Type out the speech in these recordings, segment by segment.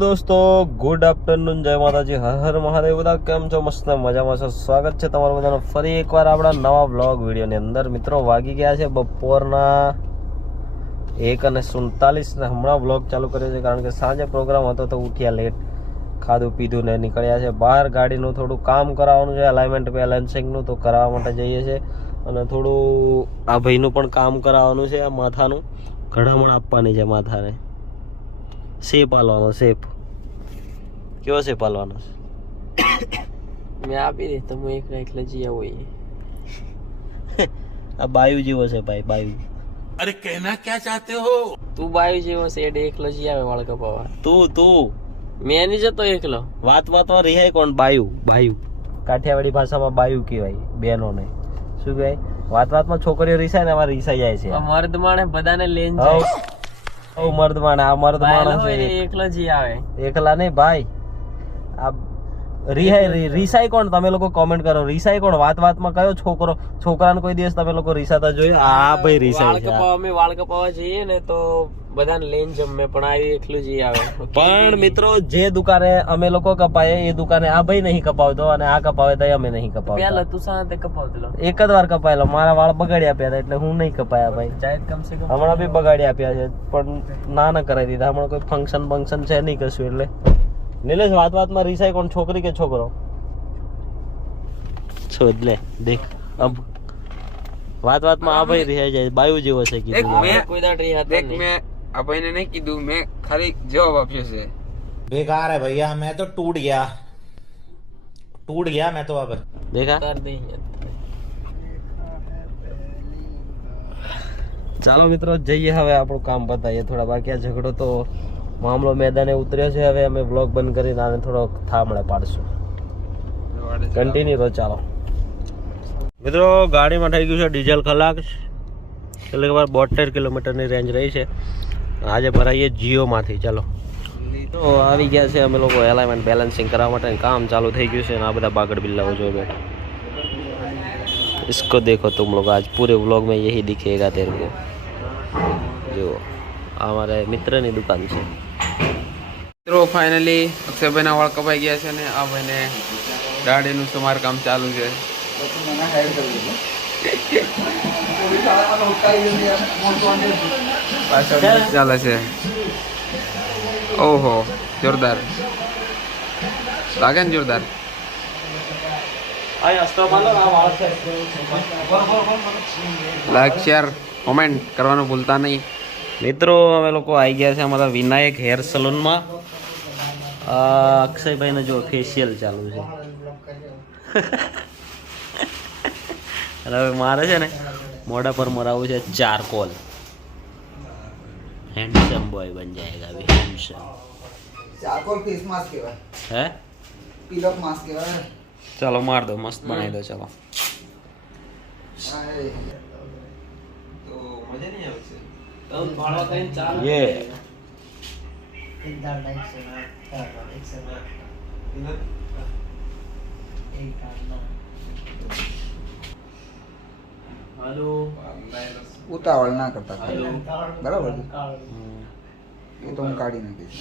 દોસ્તો, good afternoon, જય માતાજી, હર હર મહાદેવ. બધા કેમ છો? મસ્ત મજામાં છો. સ્વાગત છે તમારું બધાનો ફરી એકવાર આપણા નવા વ્લોગ વિડીયોની અંદર. મિત્રો, વાગી ગયા છે બપોરના 1:47 ને હમણાં વ્લોગ ચાલુ કર્યો છે કારણ કે સાંજે પ્રોગ્રામ હતો તો ઉઠ્યા લેટ, ખાધું પીધું ને નીકળ્યા છે બહાર. ગાડીનું થોડું કામ કરાવવાનું છે, અલાઇનમેન્ટ બેલેન્સિંગનું, તો કરાવવા માટે જઈએ છીએ. અને થોડું આ ભાઈનું પણ કામ કરાવવાનું છે, આ માથાનું ઘડામણ આપવાની છે માથાને. શેપ આલવાનો, શેપ કેવો શેપ આલવાનો છે? મેં આપી દે તો હું એકલા જીયા હોય. આ બાયુ જેવો છે ભાઈ, બાયુ. अरे कहना क्या चाहते हो? તું બાયુ જેવો છે એટલે એકલો જી આવે વાળ કપાવા. તું મેં નહીં જતો એકલો. વાતમાં રિહાય કોણ? બાયુ. બાયુ કાઠિયાવાડી ભાષામાં બાયુ કહેવાય બેનોને. શું કહેવાય? વાતમાં છોકરીઓ રીસાય ને અમારે રીસાઈ જાય છે. મર્દ માણે બધાને લઈને જાય. મર્દ માણે, આ મર્દ માણસ છે. એકલો જી આવે. એકલા નહીં ભાઈ, આ રીસાય કોણ? તમે લોકો કોમેન્ટ કરો, રીસાય કોણ? વાતમાં કયો છોકરો છોકરાને કોઈ દિવસ તમે લોકો રીસાતા જોયું? આ ભાઈ રીસાય છે. અમે વાળ કપાવા જઈએ ને તો બધાને લઈને જમે, પણ આ એકલું જી આવે. પણ મિત્રો, જે દુકાને અમે લોકો કપાય એ દુકાને આ ભાઈ નહીં કપાવતો, અને આ કપાવે તો અમે નહીં કપાવતા. પેલા તું સાથે કપાવતો એક જ વાર કપાયેલો. મારા વાળ બગાડી આપ્યા હતા એટલે હું નહીં કપાયા ભાઈ. ચાહે કમ સે કમ હમણાં બી બગાડી આપ્યા છે, પણ ના કરાવી દીધા. હમણાં કોઈ ફંક્શન છે નહીં કશું. એટલે નિલેશ, વાતમાં રીસાય કોણ? છોકરી કે છોકરો? છોડ લે, દેખ અબ વાતમાં આ ભાઈ રિહાઈ જાય. બાયુ જેવો છે કીધું. કોઈ દાડ રહી હતા નહીં. મેં આ ભાઈને નહીં કીધું, મેં ખાલી જવાબ આપ્યો છે. बेकार है भैया, मैं तो टूट गया मैं तो अब દેખા. કર દે. ચાલો મિત્રો, જઈએ હવે આપણું કામ બતાવીએ. થોડા બાકી આ ઝઘડો તો મામલો મેદાને ઉતર્યો છે. હવે અમે બ્લોગ બંધ કરીને આને થોડો થામણે પાડશું. કન્ટિન્યુ રહો. ચાલો મિત્રો, ગાડીમાં થઈ ગયું છે ડીઝલ ખલાક. એટલે કે 72 કિલોમીટરની રેન્જ રહી છે. આજે ભરાઈએ જીઓમાંથી. ચાલો, તો આવી ગયા છે અમે લોકો એલાઇનમેન્ટ બેલેન્સિંગ કરવા માટે. કામ ચાલુ થઈ ગયું છે. અને આ બધા બાગડ બિલ્લાઓ જો બેઠા. इसको देखो तुम लोग, आज पूरे व्लॉग में यही दिखेगा तेरे को. जो हमारे मित्रनी दुकान છે. મિત્રો, ફાઇનલી અક્ષયભાઈના વાળ કપાઈ ગયા છે ને આ ભાઈને ગાડીનું સમારકામ ચાલુ છે. પાછળ ચાલે છે. ઓહો, જોરદાર લાગે ને? જોરદાર. લાઈક, શેર, કોમેન્ટ કરવાનું ભૂલતા નહીં. મિત્રો, અમે લોકો આવી ગયા છે અમારા વિનાયક હેર સલૂનમાં. અક્ષયભાઈને જો ફેશિયલ ચાલુ છે. અને હવે મારે છે ને મોઢા પર મરાવું છે ચારકોલ. હેન્ડસમ બોય બન જાયેગા અભી. હેન્ડસમ ચારકોલ ફેસ માસ્ક કહેવાય. હે, પીલઅપ માસ્ક કહેવાય. ચાલો માર દો, મસ્ત બનાવી દો. ચાલો, તો મજા નહીં આવશે. ये ઉતાવળ ના કરતા બરાબર છે? એ તો હું કાઢી નાખીશ.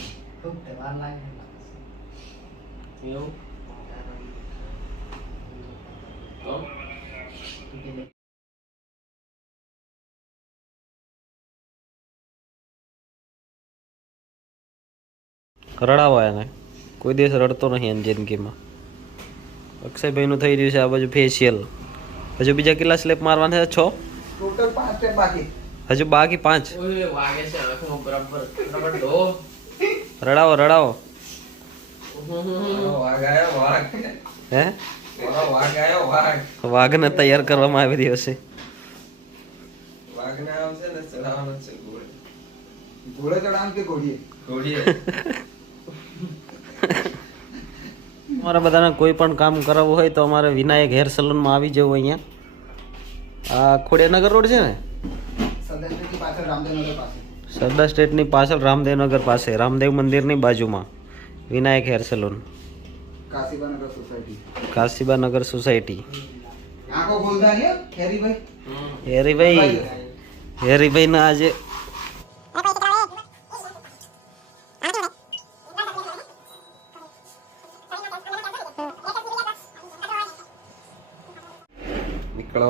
રડાવો એને. કોઈ દિવસ રડતો નહીં એની જિંદગીમાં. અક્ષયભાઈનું થઈ રહ્યું છે આ બાજુ ફેશિયલ. હજુ બીજા કેટલા સ્લેપ મારવાના છે? 6. ટોટલ 5 સ્ટેપ બાકી. હજુ બાકી 5. ઓય વાગે છે આંખમાં બરાબર. દો. રડાવો. વાઘ આયો, વાઘ. હે, વાઘ આયો, વાઘ. વાઘને તૈયાર કરવામાં આવી રહ્યો છે. વાઘને આવશે ને ચડાવવાનો છે ઘોડે. ઘોડે ચડાવવાનું કે ઘોડીએ? ઘોડીએ. અમારા બધાને કોઈ પણ કામ કરાવવું હોય તો અમારે વિનાયક હેર સલૂનમાં આવી જવું. અહીંયા આ ખોડિયાનગર રોડ છે ને, સરદાર સ્ટેટની પાછળ રામદેવનગર પાસે. સરદાર સ્ટેટની પાછળ રામદેવનગર પાસે, રામદેવ મંદિરની બાજુમાં વિનાયક હેર સલૂન, કાશીબાનગર સોસાયટી. આંખો ખોલતા નહીં હેરીભાઈ. હેરીભાઈ ના આજે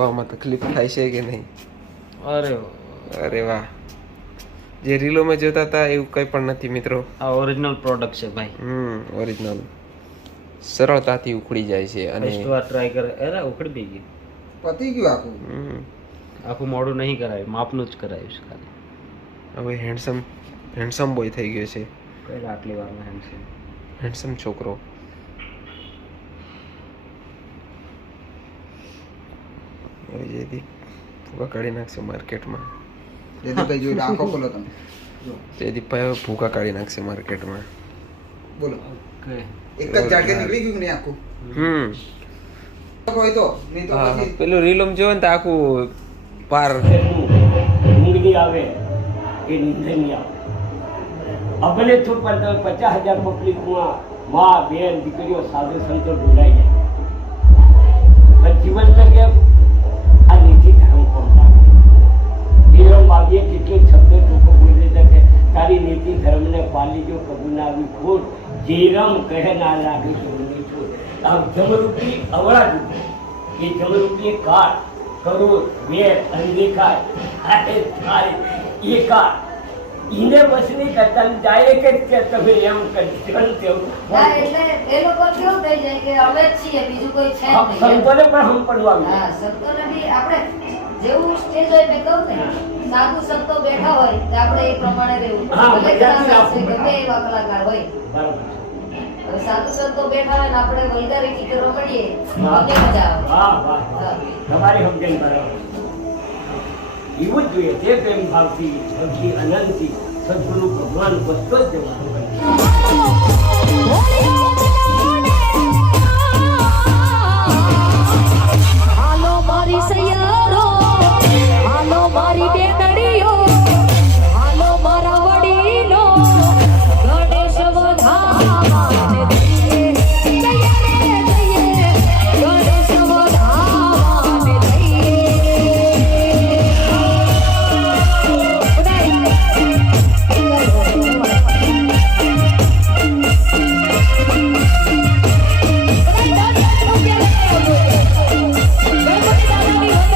ચલાવવામાં તકલીફ થાય છે કે નહીં? અરે અરે વાહ, જે રીલોમાં જોતા હતા એવું કંઈ પણ નથી મિત્રો. આ ઓરિજિનલ પ્રોડક્ટ છે ભાઈ. ઓરિજિનલ સરળતાથી ઉખડી જાય છે અને ફર્સ્ટ વાર ટ્રાય કરે અરે ઉખડી બી ગઈ. પતી ગયું આખું. આખું મોડું નહીં કરાવ્યું, માપનું જ કરાવ્યું છે ખાલી. હવે હેન્ડસમ બોય થઈ ગયો છે. પહેલા આટલી વારમાં હેન્ડસમ છોકરો. હવે જેથી ભૂકા કાઢી નાખશે માર્કેટમાં. જયદીપભાઈ જોઈ લો, આંખો ખોલો તમે. જેથી ભૂકા કાઢી નાખશે માર્કેટમાં. બોલો, ઓકે. એક જ ઝાટકે નીકળી ગયું કે નહીં આખું? હોય તો નહીં તો હા, પછી પેલું રીલોમ જોવે ને તો આખું પાર ઊંઘ નહીં આવે એ નીંદર નહીં આવે. અભલે તો 50,000 પબ્લિકમાં માં બેન દીકરીઓ સાધુ સંતો ઢોળાઈ જાય પણ જીવનમાં કેમ આ નીતિ ધર્મ કોણ દેવ માગીએ કેટલો શબ્દ ટૂંકો બોલી દે કે તારી નીતિ ધર્મને પાલી જો કબૂલ ના આવી ખોટ જેરમ કહે ના લાગે જમની છોડ. આ જમરૂપી અવળા રૂપી એ જમરૂપી કાળ કરોડ વેર અનદેખાય હાથે થાય એ કાળ ઈને બસ નહીં કરતા જાય કે તમે એમ કરી તેવું હા, એટલે એ લોકો કેવું થઈ જાય કે અમે જ છીએ, બીજું કોઈ છે નહીં. સંતોને પણ હમ પડવાનું હા, સંતોને બી આપણે જેવું સ્ટેજ હોય મેં કહું ને, સાધુ સંતો બેઠા હોય તો આપણે એ પ્રમાણે રહેવું. હા, ભલે મજાથી કલાકાર રાખવું છે, ગમે એવા કલાકાર હોય. બરાબર. હવે સાધુ સંતો બેઠા હોય ને આપણે વલ્ગારિટી કરવા મળીએ તો હા. અમને મજા આવે. વાહ વાહ હા. તમારી સમજણ બરાબર એવું જ જોઈએ તે પ્રેમ ભાવથી ભક્તિ અનંતથી સદગુરુ ભગવાન બસતો જ જવાનું. હાલો મારી સૈયારો, હાલો મારી બેનડીઓ, હાલો મારા વડીલો, ગણેશ વધાવાને દઈએ, દઈએ રે દઈએ, ગણેશ વધાવાને દઈએ. ગણપતિ દાદાની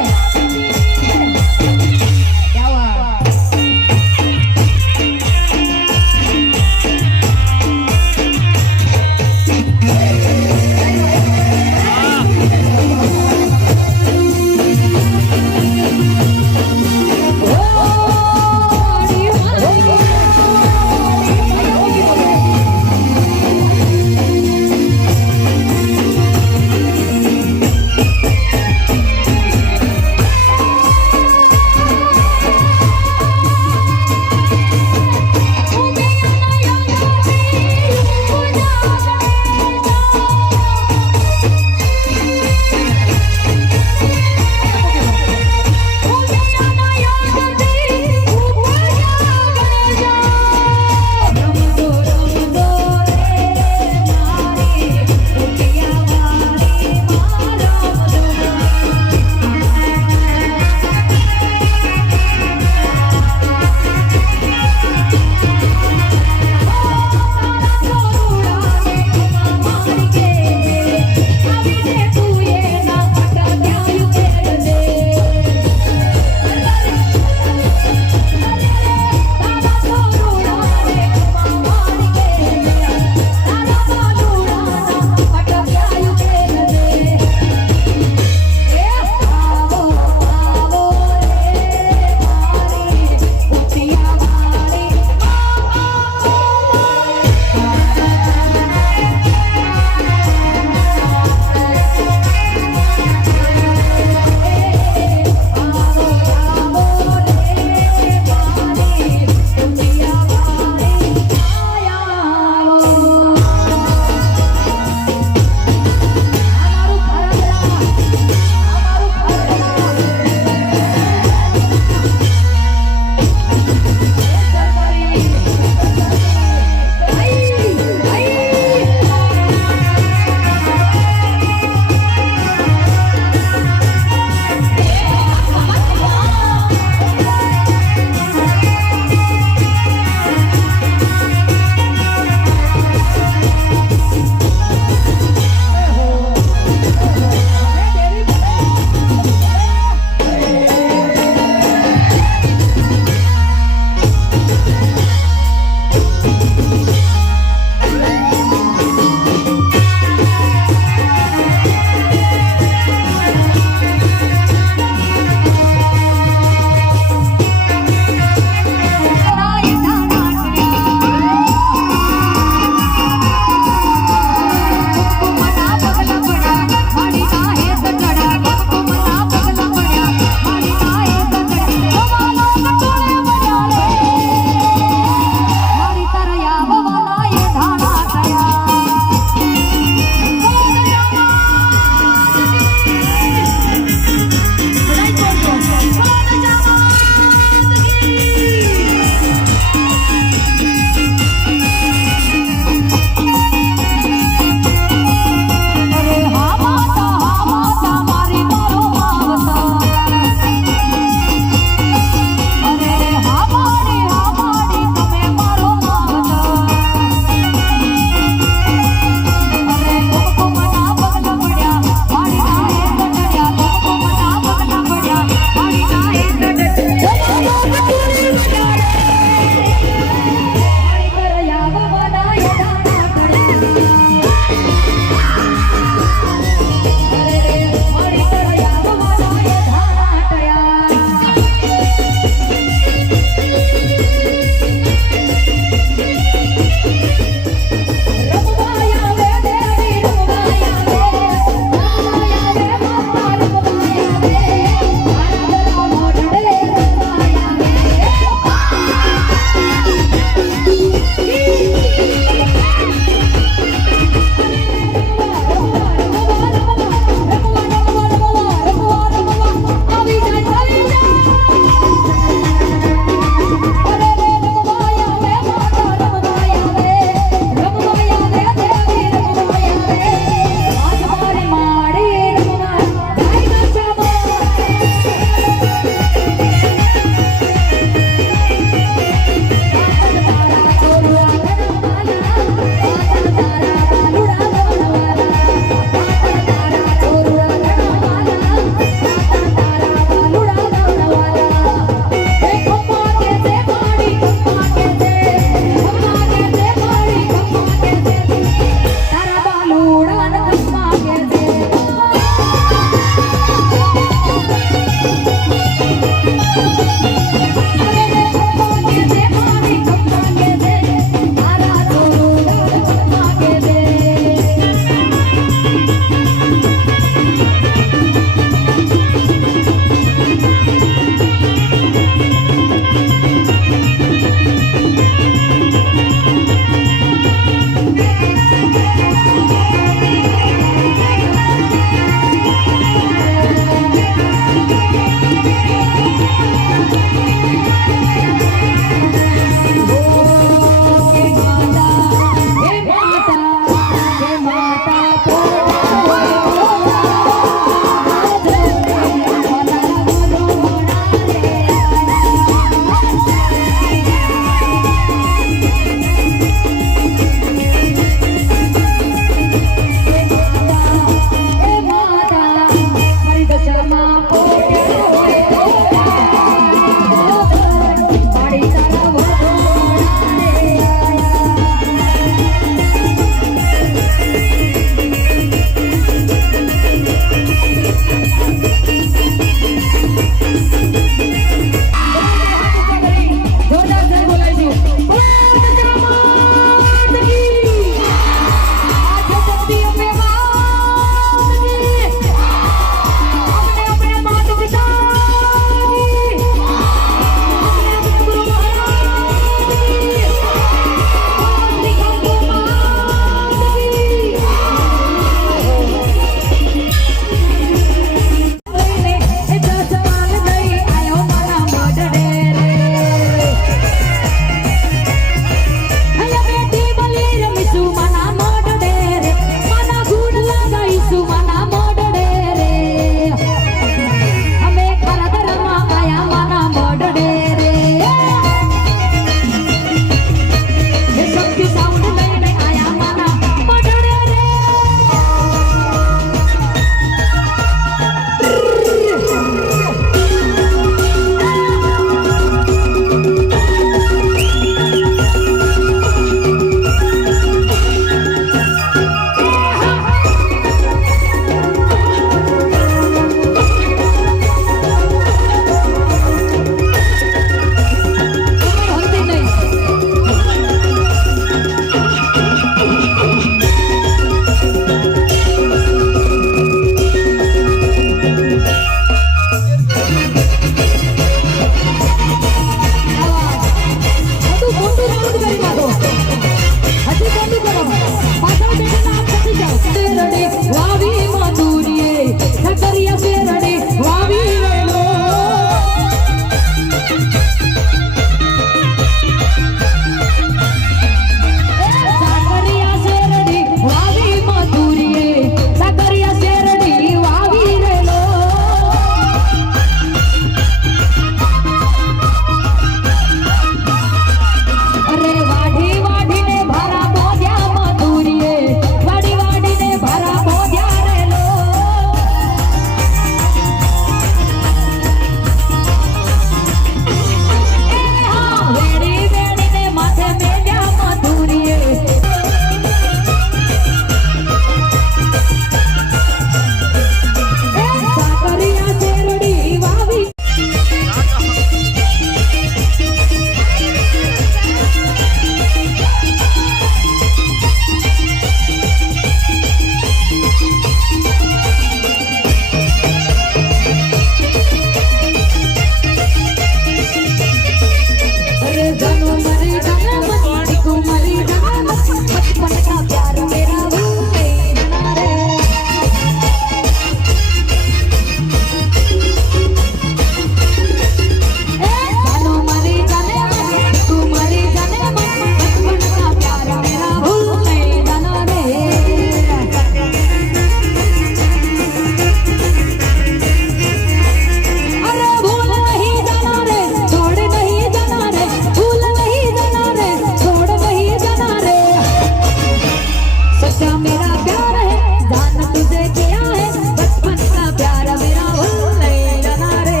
सच्चा मेरा प्यार है जान तुझे किया है बचपन का प्यार मेरा भूल नहीं जाना रे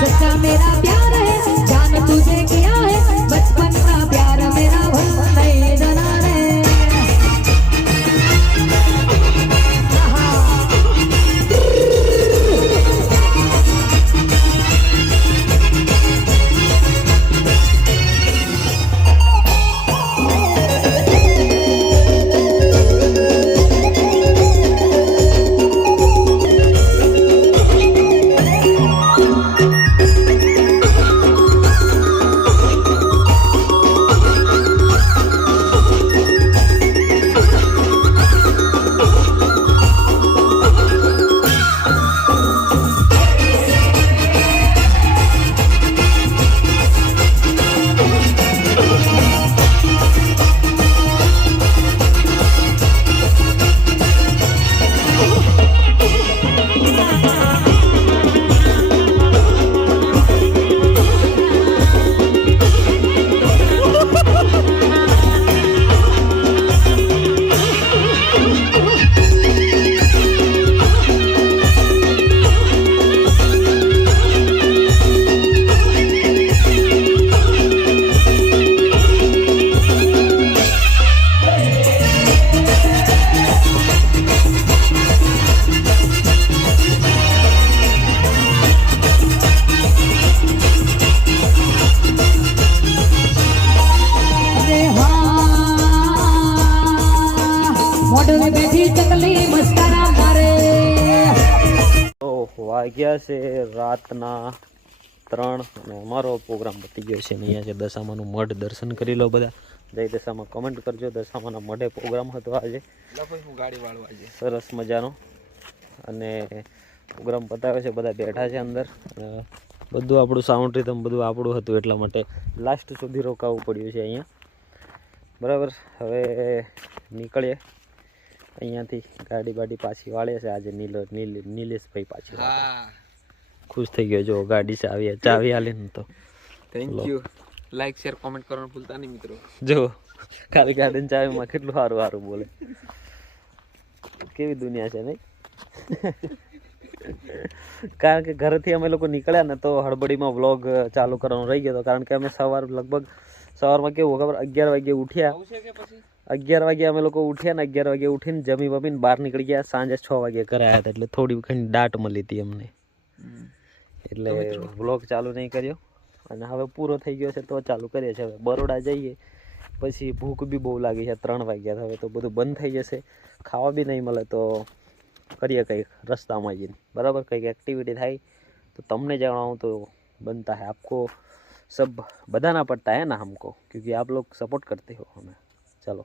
सच्चा मेरा प्यार है जान तुझे किया है बचपन का प्यार मेरा भूल नहीं जाना रे મોઢે બેઠી ચકલી મસ્કરા મારે તો વાગ્યા છે રાતના 3 અને અમારો પ્રોગ્રામ પતી ગયો છે. અહીંયા છે દશામાનું મઢ, દર્શન કરી લો બધા. જય દશામાં કમેન્ટ કરજો. દશામાના મઢે પ્રોગ્રામ હતો આજે ગાડી વાળવા આજે સરસ મજાનો, અને પ્રોગ્રામ પતાવ્યો છે. બધા બેઠા છે અંદર. બધું આપણું સાઉન્ડ રીધમ બધું આપણું હતું, એટલા માટે લાસ્ટ સુધી રોકાવું પડ્યું છે અહીંયા. બરાબર, હવે નીકળીએ અહીંયાથી. ગાડી બાડી પાછી વાળે છે આજે નીલેશભાઈ પાછી. ખુશ થઈ ગયો જો ગાડી ચાવી હાલી ને. તો thank you. Like share comment કરવાનું ભૂલતા નહીં મિત્રો. જો ખાલી ગાડીની ચાવીમાં કેટલું સારું સારું બોલે. કેવી દુનિયા છે નહીં. કારણ કે ઘરેથી અમે લોકો નીકળ્યા ને તો હડબડીમાં વ્લોગ ચાલુ કરવાનો રહી ગયો હતો. કારણ કે અમે લગભગ સવારમાં કેવું ખબર 11 વાગે ઉઠ્યા. 11 વાગે અમે લોકો ઉઠ્યા ને 11 વાગે ઉઠીને જમી વમીને બહાર નીકળી ગયા. સાંજે 6 વાગે ઘરે આવ્યા હતા, એટલે થોડી ઘણી દાટ મળી હતી અમને, એટલે વ્લોગ ચાલુ નહીં કર્યો. અને હવે પૂરો થઈ ગયો છે તો ચાલુ કરીએ છીએ. હવે બરોડા જઈએ પછી ભૂખ બી બહુ લાગી છે. 3 વાગ્યા હવે તો બધું બંધ થઈ જશે, ખાવા બી નહીં મળે. તો કરીએ કંઈક રસ્તામાં જઈને, બરાબર કંઈક એક્ટિવિટી થાય તો તમને જણાવું તો बनता है. आपको सब बताना पड़ता है ना हमको, क्योंकि आप लोग सपोर्ट करते हो हमें. चलो.